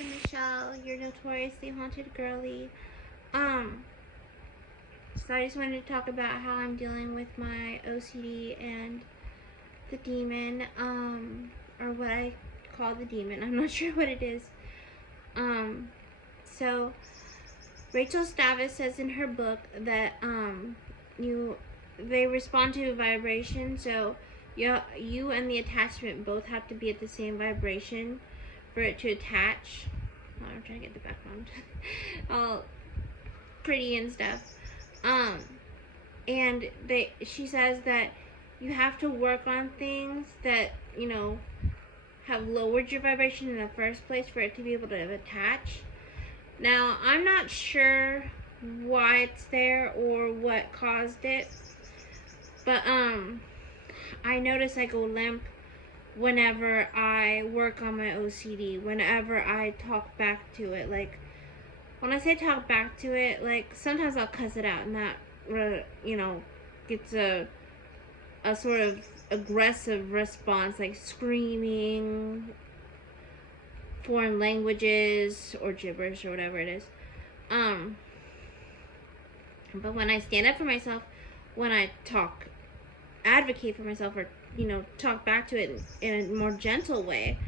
to Michelle, your notoriously haunted girly. So I just wanted to talk about how I'm dealing with my OCD and the demon, or what I call the demon. I'm not sure what it is. So Rachel Stavis says in her book that they respond to vibration, so you and the attachment both have to be at the same vibration for it to attach. Oh, I'm trying to get the background all pretty and stuff. And she says that you have to work on things that have lowered your vibration in the first place for it to be able to attach. Now, I'm not sure why it's there or what caused it, but I notice I go limp whenever I work on my OCD, whenever I talk back to it. Like, when I say talk back to it, like, sometimes I'll cuss it out, and that, gets a sort of aggressive response, like screaming, foreign languages, or gibberish, or whatever it is. But when I stand up for myself, when I advocate for myself, or talk back to it in a more gentle way,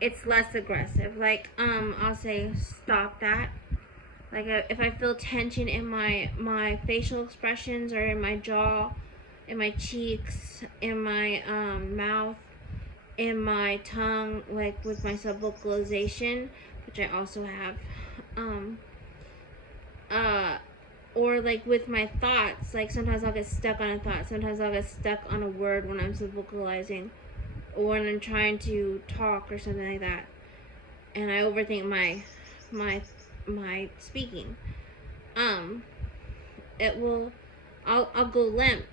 it's less aggressive. Like, I'll say, stop that. Like, if I feel tension in my facial expressions, or in my jaw, in my cheeks, in my mouth, in my tongue, like with my subvocalization, which I also have, or like with my thoughts, like sometimes I'll get stuck on a thought, sometimes I'll get stuck on a word when I'm subvocalizing, or when I'm trying to talk or something like that, and I overthink my speaking. I'll go limp,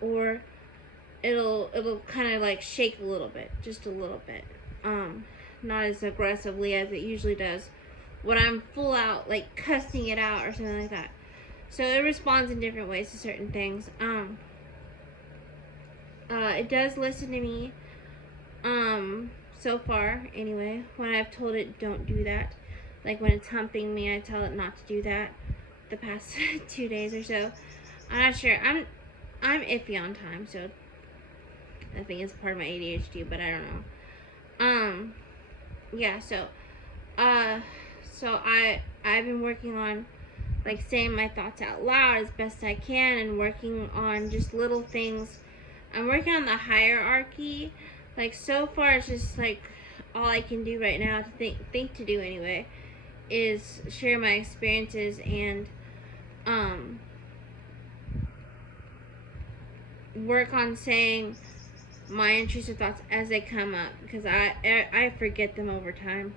or it'll kind of like shake a little bit, just a little bit, not as aggressively as it usually does when I'm full out, like cussing it out or something like that. So it responds in different ways to certain things. It does listen to me, so far anyway. When I've told it don't do that, like when it's humping me, I tell it not to do that. The past 2 days or so, I'm not sure. I'm iffy on time, so I think it's part of my ADHD, but I don't know. Yeah, so I've been working on, like, saying my thoughts out loud as best I can, and working on just little things. I'm working on the hierarchy. Like, so far it's just like all I can do right now to think to do anyway is share my experiences and work on saying my intrusive thoughts as they come up, because I forget them over time.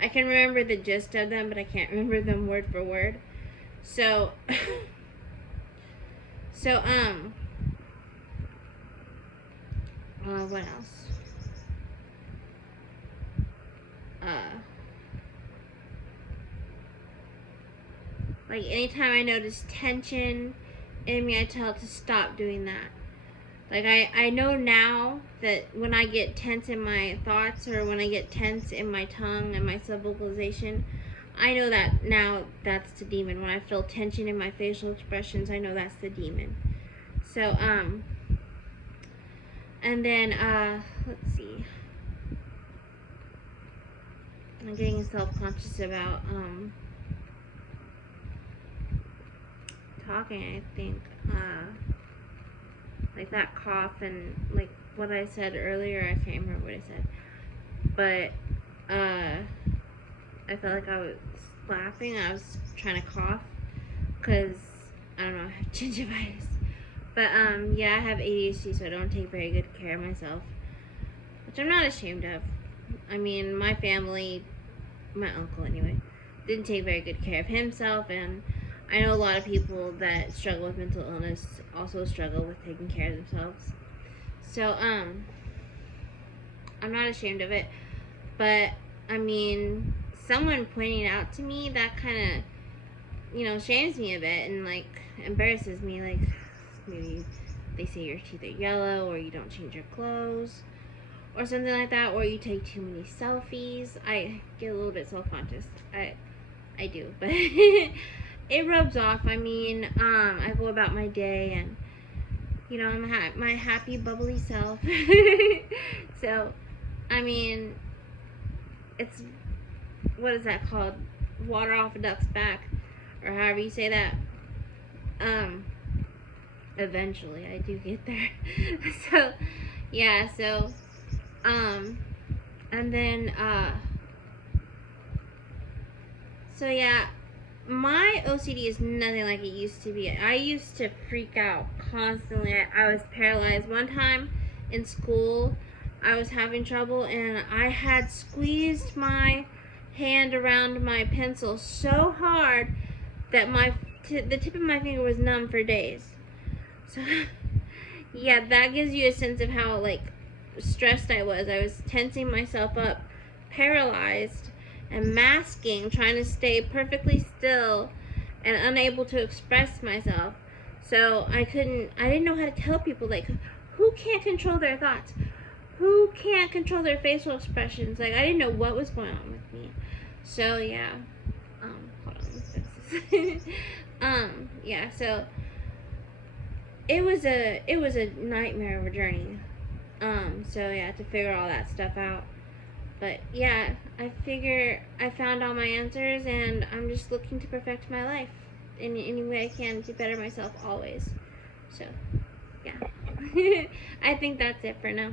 I can remember the gist of them, but I can't remember them word for word. So what else? Like, anytime I notice tension in me, I tell it to stop doing that. Like, I know now that when I get tense in my thoughts, or when I get tense in my tongue and my subvocalization, I know that now that's the demon. When I feel tension in my facial expressions, I know that's the demon. So, and then, let's see. I'm getting self-conscious about, talking, I think. Like that cough, and like what I said earlier, I can't remember what I said, but I felt like I was laughing. I was trying to cough because I don't know, I have gingivitis. But yeah, I have ADHD, so I don't take very good care of myself, which I'm not ashamed of. I mean, my family, my uncle anyway, didn't take very good care of himself, and I know a lot of people that struggle with mental illness also struggle with taking care of themselves. So, I'm not ashamed of it. But, I mean, someone pointing it out to me, that kind of, shames me a bit and, like, embarrasses me. Like, maybe they say your teeth are yellow, or you don't change your clothes, or something like that, or you take too many selfies. I get a little bit self-conscious. I do, but it rubs off. I mean, I go about my day, and you know, I'm my happy, bubbly self. So, I mean, it's, what is that called? Water off a duck's back, or however you say that. Eventually I do get there. So, yeah, so, and then, so yeah, my OCD is nothing like it used to be. I used to freak out constantly. I was paralyzed. One time in school, I was having trouble, and I had squeezed my hand around my pencil so hard that the tip of my finger was numb for days. So, yeah, that gives you a sense of how, like, stressed I was. I was tensing myself up, paralyzed, and masking, trying to stay perfectly still and unable to express myself. So I didn't know how to tell people, like, who can't control their thoughts? Who can't control their facial expressions? Like, I didn't know what was going on with me. So, yeah. Hold on, let me fix this. Yeah, so it was a nightmare of a journey. So yeah, to figure all that stuff out. But yeah, I figure I found all my answers, and I'm just looking to perfect my life in any way I can to better myself always. So, yeah. I think that's it for now.